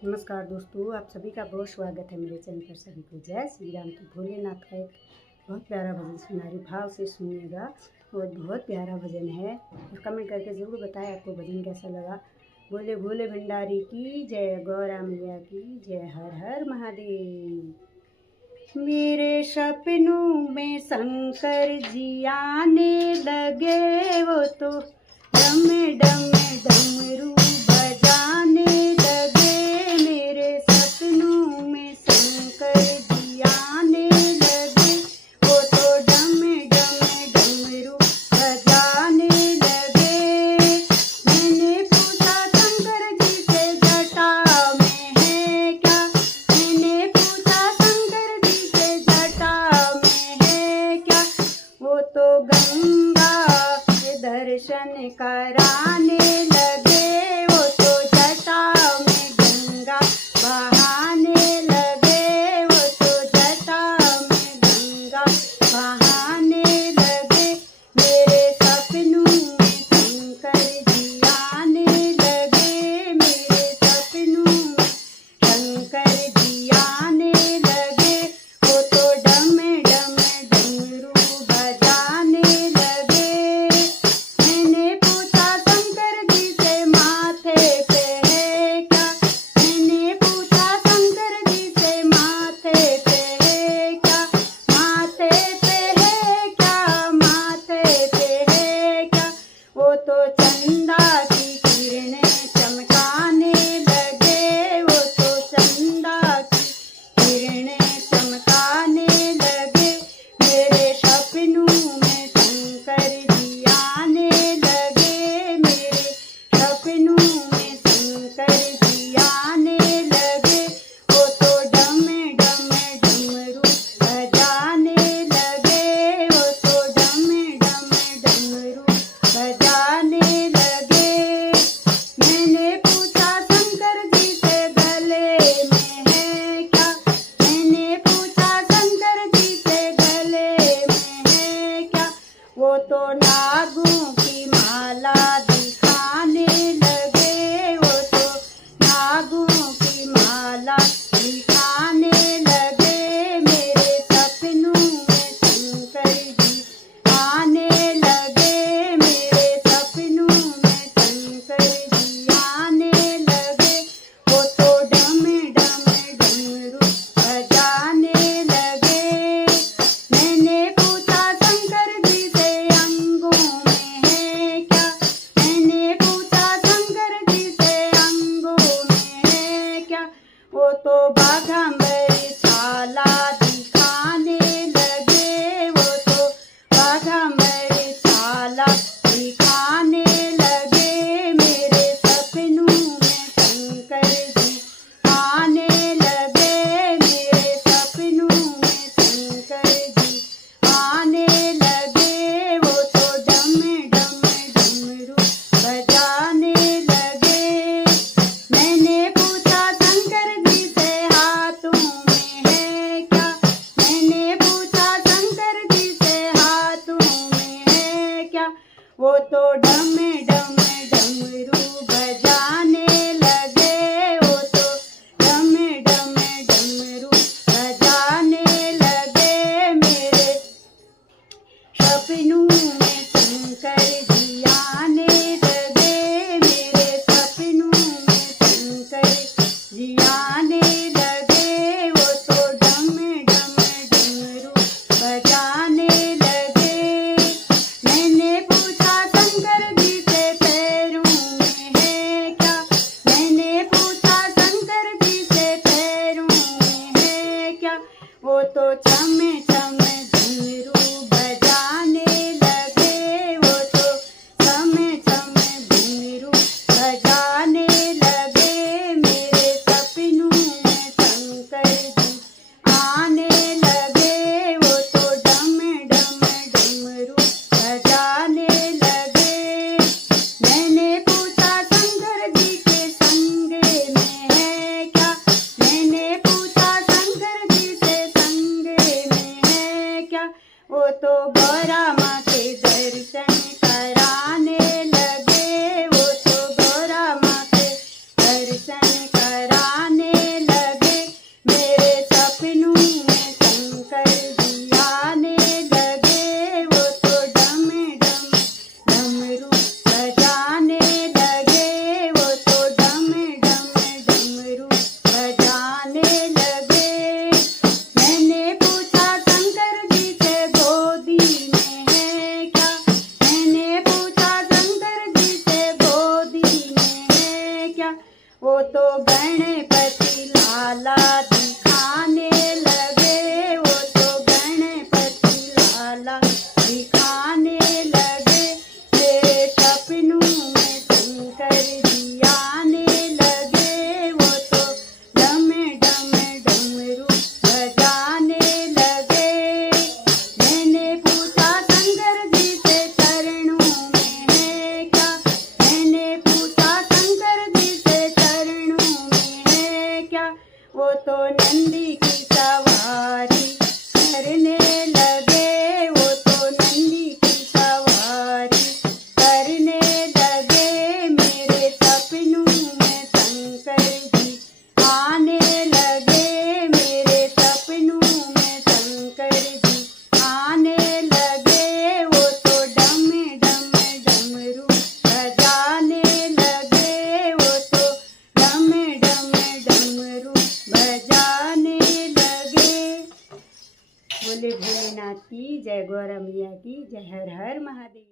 नमस्कार दोस्तों, आप सभी का बहुत स्वागत है मेरे चैनल पर। सभी को जय श्री राम। तो भोलेनाथ का एक बहुत प्यारा भजन सुनारी भाव से सुनिएगा और बहुत प्यारा भजन है। और कमेंट करके ज़रूर बताएं आपको भजन कैसा लगा। बोले भोले भंडारी की जय, गौरा मैया की जय, हर हर महादेव। मेरे सपनों में शंकर जी आने लगे, वो तो डम डम डमरू बजाने लगे। मेरे सपनों में शंकर जी आने लगे, वो तो डम डम डमरू बजाने लगे। मैंने पूछा शंकर जी से जटा में है क्या, मैंने पूछा शंकर जी से जटा में है क्या, वो तो गंगा के दर्शन कराने लगे। वो तो जटा में गंगा बहाने लगे, वो तो जटा में गंगा बहाने लगे। मेरे सपनों में शंकर जी आने लगे, मेरे सपनों में शंकर जी आने लगे। वो तो डम डम डमरू बजाने लगे। मैंने पूछा शंकर जी से माथे पे है क्या, मैंने पूछा शंकर जी से माथे पे है क्या, माथे पे है क्या, माथे पे है क्या, वो तो चंदा की किरणें चमकाने लगे। वो तो चंदा की किरणें चमकाने लगे। मेरे सपनों में शंकर जी आने लगे, मेरे सपनों में शंकर जी आने लगे। वो तो डम डम डमरू बजाने लगे, वो तो डम डम डमरू बजाने लगे। मैंने पूछा शंकर जी से गले में है क्या, मैंने पूछा शंकर जी से गले में है क्या, वो तो नागों की माला दिखाने लगे। वो तो नागों की माला दिखाने लगे। मेरे सपनों में शंकर जी आने लगे, मेरे सपनों में शंकर जी आने लगे। वो तो डम डम डमरू बजाने लगे। मैंने पूछा शंकर जी से अंगों में है क्या, मैंने पूछा शंकर जी से अंगों में है क्या, वो तो बाघंबरी छाला दिखाने लगे। वो तो बाघंबरी छाला दिखाने लगे। मेरे सपनों में शंकर जी आने लगे, मेरे सपनों में शंकर जी आने लगे। वो तो डम डम डमरू बजाने लगे। मैंने पूछा शंकर जी से हाथों में है क्या, मैंने पूछा शंकर जी से हाथों में है क्या, वो तो डम डम डमरू बजाने लगे। वो तो डम डम डमरू बजाने लगे। मेरे सपनों में शंकर जी आने लगे, मेरे सपनों में शंकर जी आने लगे। वो तो डम डम डमरू बजाने लगे। मैंने पूछा शंकर जी से पैरों में है क्या, मैंने पूछा शंकर जी से पैरों में है क्या, वो तो चम चम झुमरू बजाने लगे। वो तो चम चम झुमरू बजाने लगे। मेरे सपनों गणपति लाला दिखाने लगे, वो तो गणपति लाला दिखाने लगे। मेरे सपनों में शंकर जी आने लगे, वो तो डम डम डमरू बजाने लगे। मैंने पूछा शंकर जी से चरणों में है क्या, मैंने पूछा शंकर जी से चरणों में है क्या। वो तो नंदी की सवारी करने लगे, वो तो नंदी की सवारी करने लगे। मेरे सपनों में शंकर जी आने लगे, मेरे सपनों में शंकर जी आने लगे। वो तो डम डम डमरू बजाने लगे, वो तो डम डम डमरू बजाने लगे। बोले भोलेनाथ की जय, गौरा मैया की जय, हर हर महादेव।